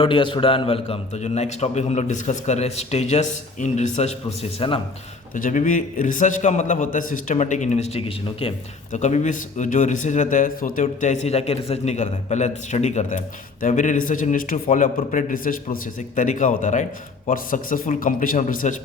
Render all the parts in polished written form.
Hello dear student, welcome. तो जो next topic हम लोग डिस्कस कर रहे हैं स्टेजेस इन रिसर्च प्रोसेस, है ना। तो जब भी रिसर्च का मतलब होता है सिस्टमेटिक इन्वेस्टिगेशन। ओके, तो कभी भी जो रिसर्च रहता है सोते उठते ऐसे ही जाके रिसर्च नहीं करता है, पहले स्टडी करता है। तो every researcher needs to follow appropriate research process, एक तरीका होता है right, for successful completion of research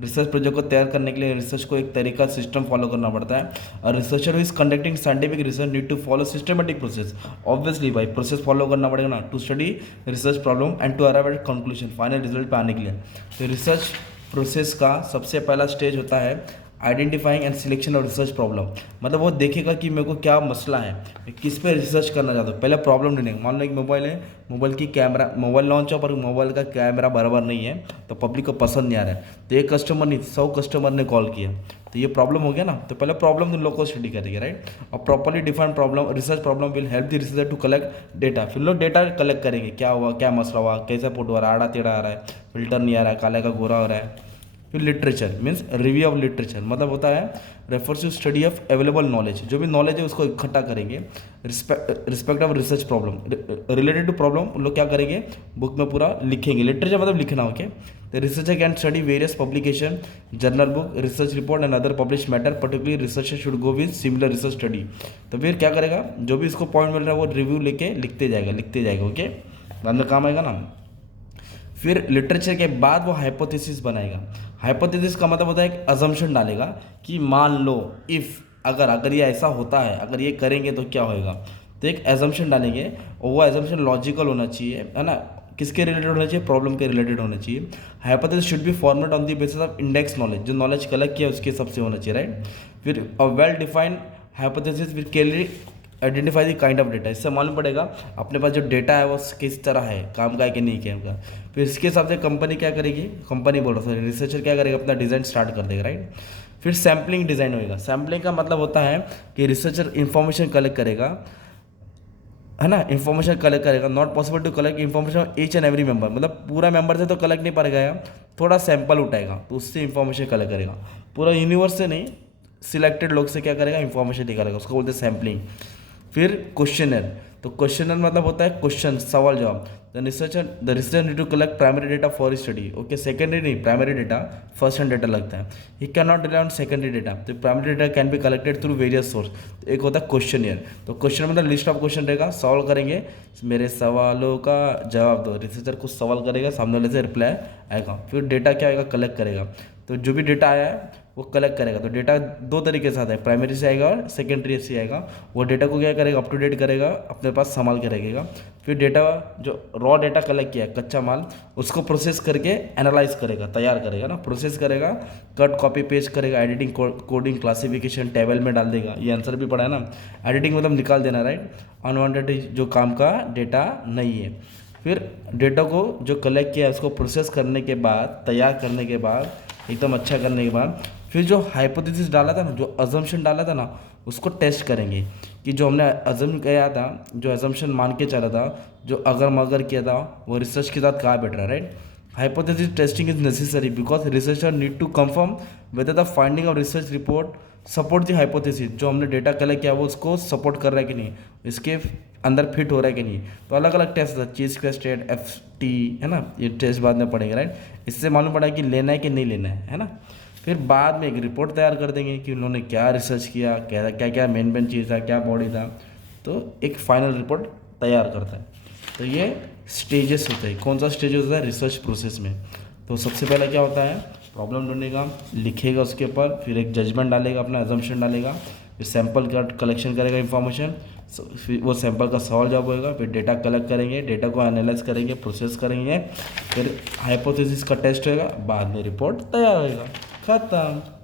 research project को तैयार करने के लिए रिसर्च को एक तरीका सिस्टम फॉलो करना पड़ता है। और researcher who is conducting scientific research need to follow systematic process. Obviously भाई प्रोसेस फॉलो करना पड़ेगा ना, to study research problem and to arrive at conclusion, final result पे आने के लिए। तो रिसर्च प्रोसेस का सबसे पहला स्टेज होता है identifying and selection of research problem. मतलब वो देखेगा कि मेरे को क्या मसला है, मैं किस पे रिसर्च करना चाहता हूँ। पहले प्रॉब्लम ढूंढेंगे। मान लो एक मोबाइल है, मोबाइल लॉन्च हो पर मोबाइल का कैमरा बराबर नहीं है, तो पब्लिक को पसंद नहीं आ रहा है। तो एक कस्टमर नहीं 100 कस्टमर ने कॉल किया, तो ये प्रॉब्लम हो गया ना। तो पहले प्रॉब्लम तुम लोग को स्टडी करेंगे राइट। और properly defined problem research problem will help the researcher to collect data. फिर लोग डेटा कलेक्ट करेंगे, क्या हुआ, क्या मसला हुआ, कैसा फोटो आ रहा है, आड़ा टेढ़ा आ रहा है, फिल्टर नहीं आ रहा है, काले का गोरा हो रहा है। फिर literature means review of literature, मतलब होता है refers to study of available knowledge. जो भी नॉलेज है उसको इकट्ठा करेंगे। Respect of research problem, related to problem उन लोग क्या करेंगे, बुक में पूरा लिखेंगे। लिटरेचर मतलब लिखना। Okay, the researcher can study various publication, journal book, research report and other publish matter. Particularly researcher should go with similar research study. तो फिर क्या करेगा, जो भी इसको पॉइंट मिल रहा है वो रिव्यू लेके लिखते जाएगा। ओके, बाद में काम आएगा ना। फिर लिटरेचर के बाद वो हाइपोथेसिस बनाएगा। हाइपोथेसिस का मतलब होता है एक अजम्पशन डालेगा कि मान लो इफ़ अगर ये ऐसा होता है, अगर ये करेंगे तो क्या होएगा। तो एक एजम्पशन डालेंगे और वो एजम्पशन लॉजिकल होना चाहिए, है ना। किसके रिलेटेड होना चाहिए, प्रॉब्लम के रिलेटेड होना चाहिए। Hypothesis should be format on the basis of index knowledge, जो नॉलेज कलेक्ट किया उसके हिसाब से होना चाहिए राइट। फिर वेल डिफाइंड हाइपोथेसिस फिर clearly identify the kind of data. इससे मालूम पड़ेगा अपने पास जो डेटा है वो किस तरह है, काम का है कि नहीं काम का। फिर इसके हिसाब से कंपनी क्या करेगी, कंपनी बोल रहा था रिसर्चर क्या करेगा, अपना डिज़ाइन स्टार्ट कर देगा राइट। फिर सैम्पलिंग डिज़ाइन होएगा। सैम्पलिंग का मतलब होता है कि रिसर्चर इंफॉर्मेशन कलेक्ट करेगा, है ना। इंफॉर्मेशन कलेक्ट करेगा, not possible to collect information each and every member, मतलब पूरा मेंबर से तो कलेक्ट नहीं पाएगा यार, थोड़ा सैंपल उठाएगा तो उससे इंफॉर्मेशन कलेक्ट करेगा। पूरा यूनिवर्स से नहीं, सिलेक्टेड लोग से क्या करेगा, इंफॉर्मेशन निकालेगा, उसको बोलते हैं सैम्पलिंग। फिर क्वेश्चनर, तो क्वेश्चनर मतलब होता है क्वेश्चन, सवाल जवाब। The researcher need to collect primary data for study. Okay, secondary नहीं, primary data, first hand data लगता है। He can not rely on secondary data. तो primary data can be collected through various source. एक होता है questionnaire, तो question मतलब list of question रहेगा, सॉल्व करेंगे, मेरे सवालों का जवाब दो। रिसर्चर कुछ सवाल करेगा, सामने वाले से रिप्लाई आएगा। फिर डेटा क्या आएगा, कलेक्ट करेगा। तो जो भी डेटा आया है वो कलेक्ट करेगा। तो डेटा दो तरीके से आता है, प्राइमरी से आएगा और सेकेंडरी से आएगा। वो डेटा को क्या करेगा, अप टू डेट करेगा, अपने पास संभाल के रखेगा। फिर डेटा जो रॉ डेटा कलेक्ट किया है, कच्चा माल, उसको प्रोसेस करके एनालाइज करेगा, तैयार करेगा ना, प्रोसेस करेगा, कट कॉपी पेस्ट करेगा, एडिटिंग कोडिंग क्लासिफिकेशन टेबल में डाल देगा। ये आंसर भी पढ़ा है ना। एडिटिंग मतलब निकाल देना राइट, अनवांटेड जो काम का डेटा नहीं है। फिर डेटा को जो कलेक्ट किया है उसको प्रोसेस करने के बाद, तैयार करने के बाद, एकदम अच्छा करने के बाद, फिर जो हाइपोथेसिस डाला था ना, जो अजम्पशन डाला था ना, उसको टेस्ट करेंगे कि जो हमने अजम किया था, जो अजम्पशन मान के चला था, जो अगर मगर किया था, वो रिसर्च के साथ कहाँ बैठ रहा है right. Hypothesis testing is necessary because researcher need to confirm whether the finding of research report support the hypothesis. जो हमने डेटा कलेक्ट किया वो उसको सपोर्ट कर रहा है कि नहीं, इसके अंदर फिट हो रहा है कि नहीं। तो अलग अलग टेस्ट था, चीज का स्टेट, FT, है ना, ये टेस्ट बाद में पड़ेगा राइट। इससे मालूम पड़ा कि लेना है कि नहीं लेना है ना। फिर बाद में एक रिपोर्ट तैयार कर देंगे कि उन्होंने क्या रिसर्च किया, क्या क्या क्या मेन चीज़ था, क्या बॉडी था। तो एक फाइनल रिपोर्ट तैयार करता है। तो ये स्टेजेस होते हैं। कौन सा स्टेज होता है रिसर्च प्रोसेस में। तो सबसे पहले क्या होता है, प्रॉब्लम ढूंढेगा, लिखेगा उसके ऊपर, फिर एक जजमेंट डालेगा, अपना एजम्पशन डालेगा, फिर सैंपल का कलेक्शन करेगा इन्फॉर्मेशन, फिर वो सैंपल का सवाल जवाब होएगा, फिर डेटा कलेक्ट करेंगे, डेटा को एनालाइज करेंगे, प्रोसेस करेंगे, फिर हाइपोथेसिस का टेस्ट होएगा, बाद में रिपोर्ट तैयार होएगा, खत्म।